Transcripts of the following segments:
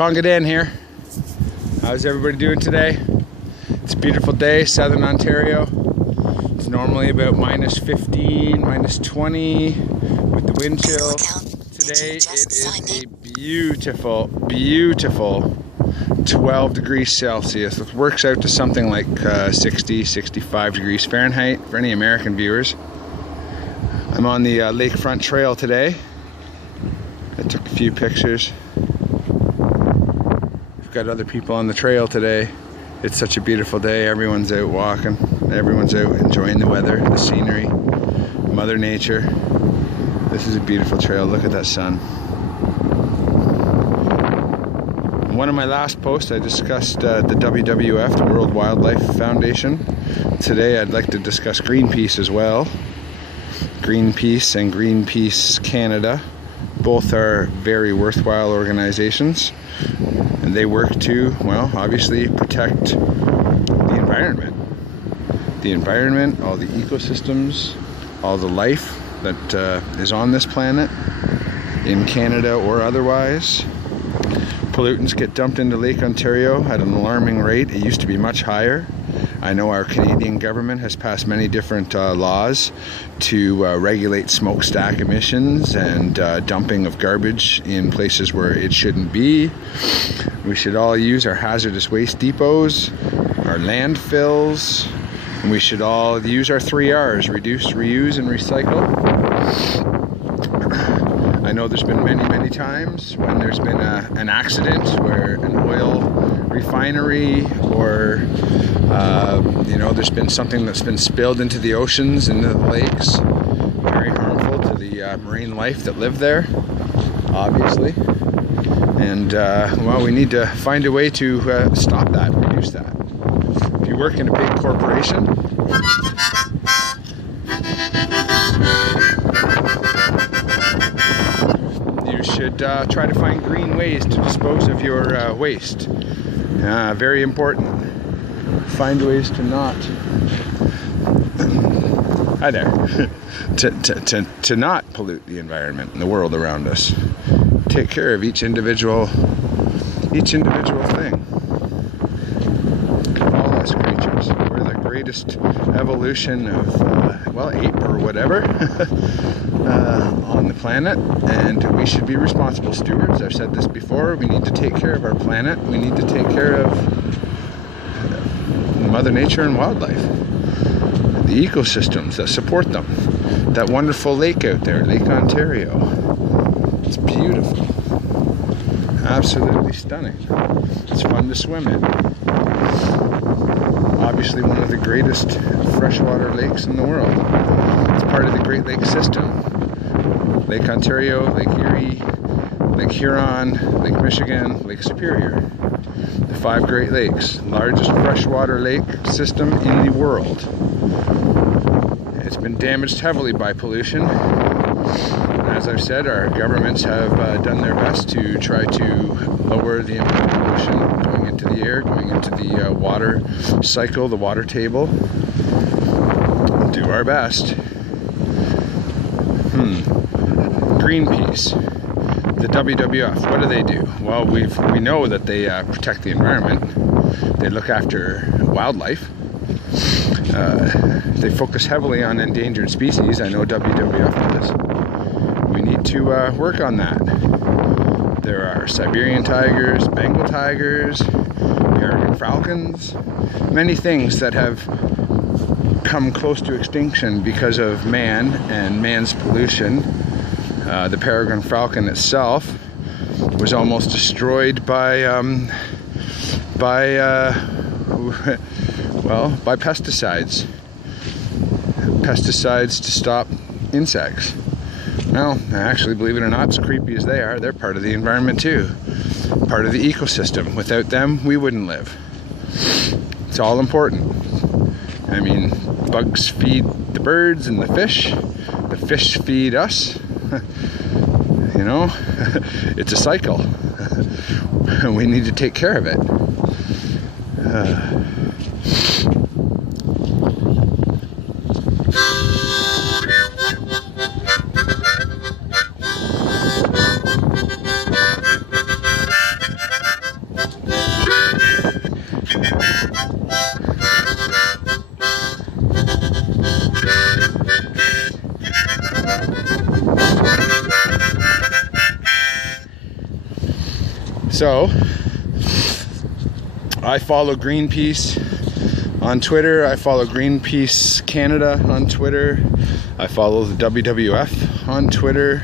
Conga Dan here. How's everybody doing today? It's a beautiful day, southern Ontario. It's normally about minus 15, minus 20 with the wind chill. Today it is a beautiful, beautiful 12 degrees Celsius, which works out to something like 60, 65 degrees Fahrenheit for any American viewers. I'm on the lakefront trail today. I took a few pictures. We've got other people on the trail today. It's such a beautiful day. Everyone's out walking. Everyone's out enjoying the weather, the scenery, Mother Nature. This is a beautiful trail. Look at that sun. In one of my last posts, I discussed the WWF, the World Wildlife Foundation. Today, I'd like to discuss Greenpeace as well. Greenpeace and Greenpeace Canada. Both are very worthwhile organizations. And they work to, well, obviously protect the environment. The environment, all the ecosystems, all the life that is on this planet, in Canada or otherwise. Pollutants get dumped into Lake Ontario at an alarming rate. It used to be much higher. I know our Canadian government has passed many different laws to regulate smokestack emissions and dumping of garbage in places where it shouldn't be. We should all use our hazardous waste depots, our landfills, and we should all use our 3 R's, reduce, reuse, and recycle. I know there's been many times when there's been an accident where an oil refinery or there's been something that's been spilled into the oceans, into the lakes, very harmful to the marine life that live there, obviously. And well, we need to find a way to stop that, reduce that. If you work in a big corporation, you should try to find green ways to dispose of your waste. Very important. Find ways to not hi there to not pollute the environment and the world around us. Take care of each individual thing. All us creatures. We're the greatest evolution of ape or whatever on the planet, and we should be responsible stewards. I've said this before. We need to take care of our planet. We need to take care of Mother Nature and wildlife, the ecosystems that support them. That wonderful lake out there, Lake Ontario. It's beautiful, absolutely stunning. It's fun to swim in. Obviously one of the greatest freshwater lakes in the world. It's part of the Great Lakes system. Lake Ontario, Lake Erie, Lake Huron, Lake Michigan, Lake Superior. The 5 Great Lakes, largest freshwater lake system in the world. It's been damaged heavily by pollution. As I've said, our governments have done their best to try to lower the amount of pollution going into the air, going into the water cycle, the water table. We'll do our best. Greenpeace. The WWF, what do? Well, we know that they protect the environment. They look after wildlife. They focus heavily on endangered species. I know WWF does. We need to work on that. There are Siberian tigers, Bengal tigers, peregrin falcons, many things that have come close to extinction because of man and man's pollution. The peregrine falcon itself was almost destroyed by pesticides. Pesticides to stop insects. Well, actually, believe it or not, as creepy as they are, they're part of the environment too. Part of the ecosystem. Without them, we wouldn't live. It's all important. I mean, bugs feed the birds and the fish feed us. You know, it's a cycle. We need to take care of it. So I follow Greenpeace on Twitter. I follow Greenpeace Canada on Twitter. I follow the WWF on Twitter.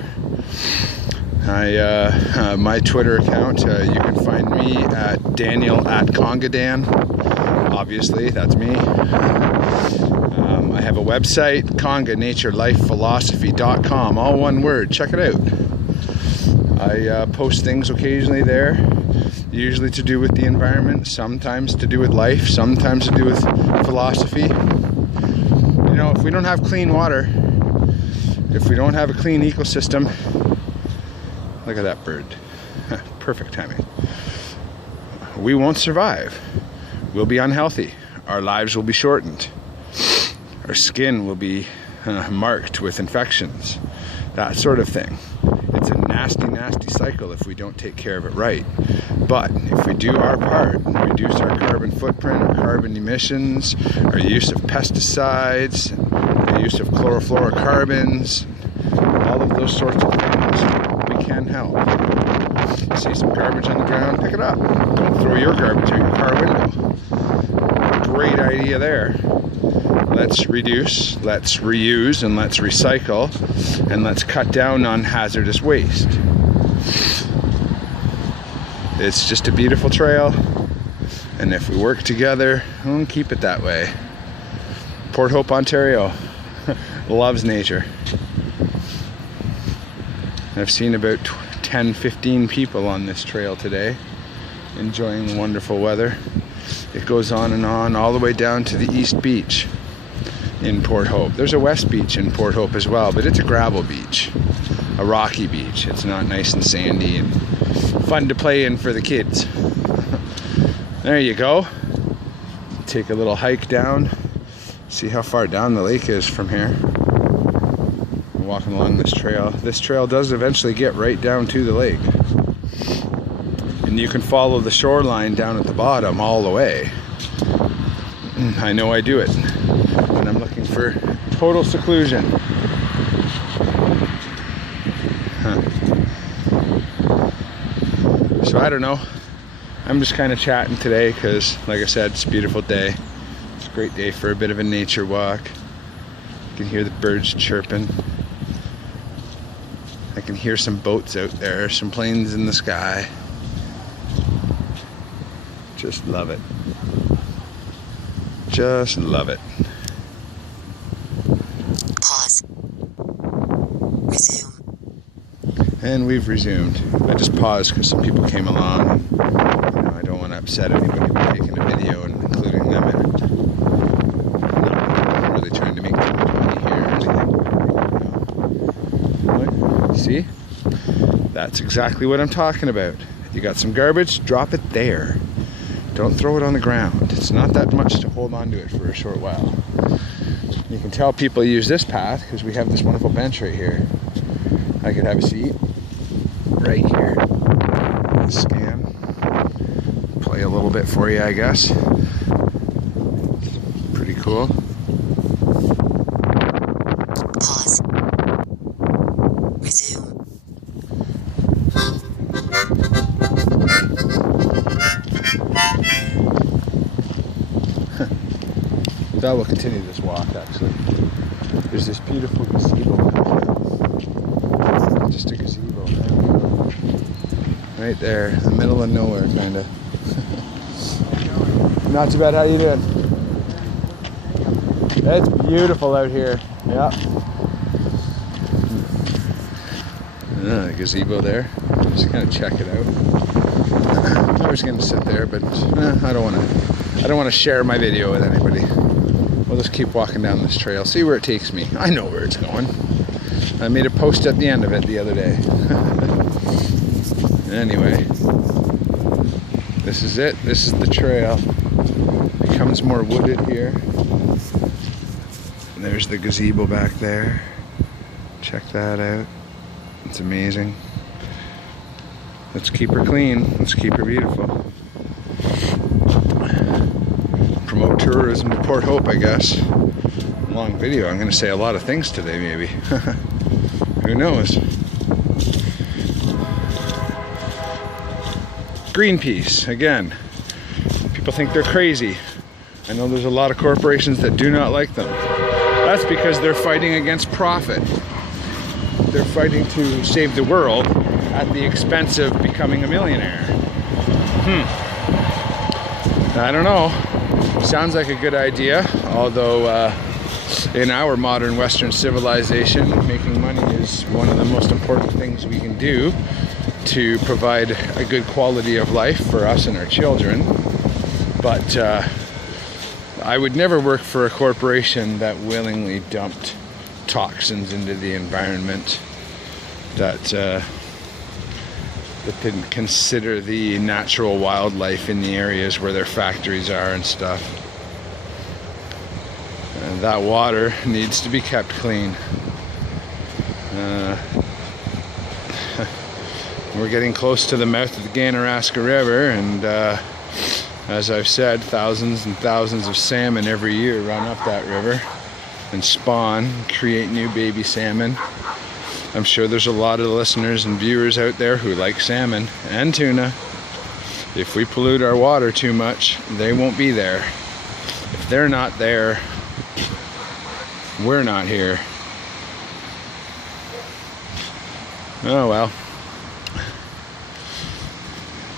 My Twitter account, you can find me at Daniel at Conga Dan. Obviously, that's me. I have a website, conganatureLifePhilosophy.com, all one word. Check it out. I post things occasionally there, usually to do with the environment, sometimes to do with life, sometimes to do with philosophy. You know, if we don't have clean water, if we don't have a clean ecosystem, look at that bird. Perfect timing. We won't survive. We'll be unhealthy. Our lives will be shortened. Our skin will be marked with infections. That sort of thing. It's a nasty, nasty cycle if we don't take care of it right. But if we do our part, reduce our carbon footprint, our carbon emissions, our use of pesticides, our use of chlorofluorocarbons, all of those sorts of things, we can help. See some garbage on the ground, pick it up. Don't throw your garbage out your car window. Great idea there. Let's reduce, let's reuse, and let's recycle, and let's cut down on hazardous waste. It's just a beautiful trail, and if we work together, we'll keep it that way. Port Hope, Ontario loves nature. I've seen about 10-15 people on this trail today, enjoying the wonderful weather. It goes on and on, all the way down to the East Beach in Port Hope. There's a West Beach in Port Hope as well, but it's a gravel beach, a rocky beach. It's not nice and sandy and fun to play in for the kids. There you go. Take a little hike down, see how far down the lake is from here. We're walking along this trail. This trail does eventually get right down to the lake. And you can follow the shoreline down at the bottom all the way. I know I do it. And I'm looking for total seclusion. So I don't know. I'm just kind of chatting today because, like I said, it's a beautiful day. It's a great day for a bit of a nature walk. You can hear the birds chirping. I can hear some boats out there, some planes in the sky. Just love it. Just love it. Pause. Resume. And we've resumed. I just paused because some people came along. I don't want to upset anybody by taking a video and including them in it. I'm not really trying to make too much money here or anything. See? That's exactly what I'm talking about. You got some garbage, drop it there. Don't throw it on the ground. It's not that much to hold on to it for a short while. You can tell people use this path because we have this wonderful bench right here. I could have a seat right here. Scan. Play a little bit for you, I guess. Pretty cool. Pause. Resume. I will continue this walk, actually. There's this beautiful gazebo. Just a gazebo. Right there, in the middle of nowhere, kind of. Not too bad, how you doing? It's beautiful out here. Yeah. Gazebo there. Just kind of check it out. I was going to sit there, but I don't want to share my video with anybody. We'll just keep walking down this trail, see where it takes me. I know where it's going. I made a post at the end of it the other day. Anyway, this is it. This is the trail. It becomes more wooded here. And there's the gazebo back there. Check that out. It's amazing. Let's keep her clean. Let's keep her beautiful. Promote tourism to Port Hope, I guess. Long video. I'm going to say a lot of things today, maybe. Who knows? Greenpeace, again, people think they're crazy. I know there's a lot of corporations that do not like them. That's because they're fighting against profit. They're fighting to save the world at the expense of becoming a millionaire. I don't know. Sounds like a good idea, although in our modern Western civilization, making money is one of the most important things we can do to provide a good quality of life for us and our children. But I would never work for a corporation that willingly dumped toxins into the environment, that didn't consider the natural wildlife in the areas where their factories are and stuff. And that water needs to be kept clean. We're getting close to the mouth of the Ganaraska River, and as I've said, thousands and thousands of salmon every year run up that river and spawn, create new baby salmon. I'm sure there's a lot of listeners and viewers out there who like salmon and tuna. If we pollute our water too much, they won't be there. If they're not there, we're not here. Oh well.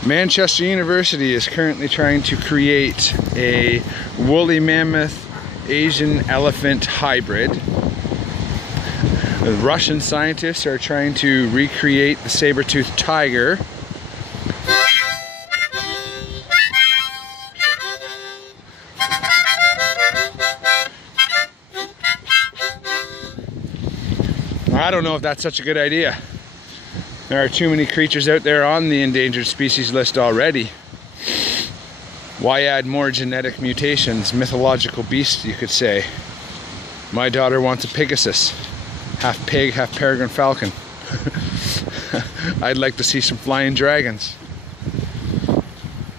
Manchester University is currently trying to create a woolly mammoth Asian elephant hybrid. The Russian scientists are trying to recreate the saber-toothed tiger. I don't know if that's such a good idea. There are too many creatures out there on the endangered species list already. Why add more genetic mutations? Mythological beast, you could say. My daughter wants a Pegasus. Half pig, half peregrine falcon. I'd like to see some flying dragons.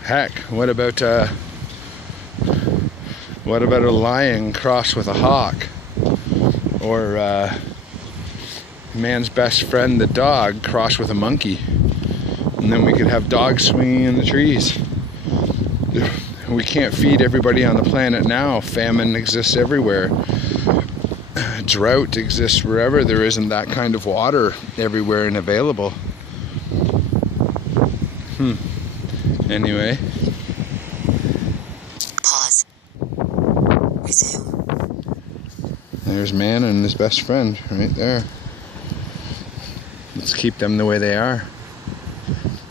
Heck, what about a lion crossed with a hawk? Or man's best friend, the dog, crossed with a monkey. And then we could have dogs swinging in the trees. We can't feed everybody on the planet now. Famine exists everywhere. Drought exists wherever there isn't that kind of water everywhere and available. Anyway. Pause. Resume. There's man and his best friend right there. Let's keep them the way they are.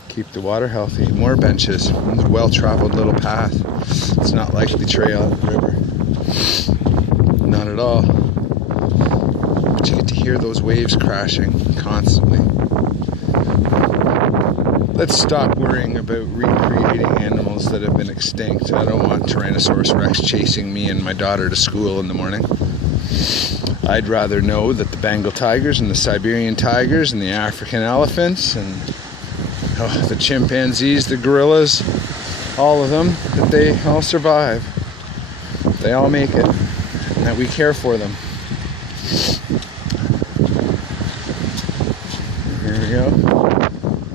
Keep the water healthy. More benches. It's a well-traveled little path. It's not like the trail of the river. Not at all. But you get to hear those waves crashing constantly. Let's stop worrying about recreating animals that have been extinct. I don't want Tyrannosaurus Rex chasing me and my daughter to school in the morning. I'd rather know that the Bengal tigers and the Siberian tigers and the African elephants and the chimpanzees, the gorillas, all of them, that they all survive. They all make it, and that we care for them. Here we go.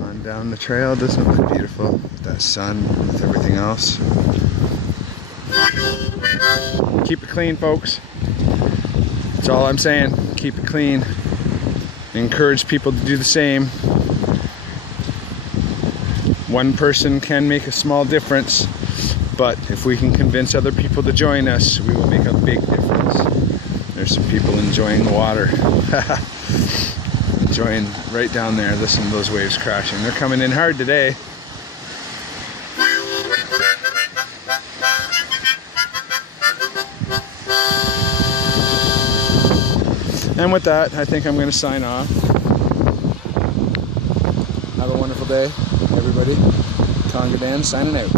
On down the trail. Doesn't it look beautiful? That sun with everything else. Keep it clean, folks. That's all I'm saying. Keep it clean. Encourage people to do the same. One person can make a small difference, but if we can convince other people to join us, we will make a big difference. There's some people enjoying the water. Enjoying right down there. Listen to those waves crashing. They're coming in hard today. And with that, I think I'm going to sign off. Have a wonderful day, everybody. Conga Dan signing out.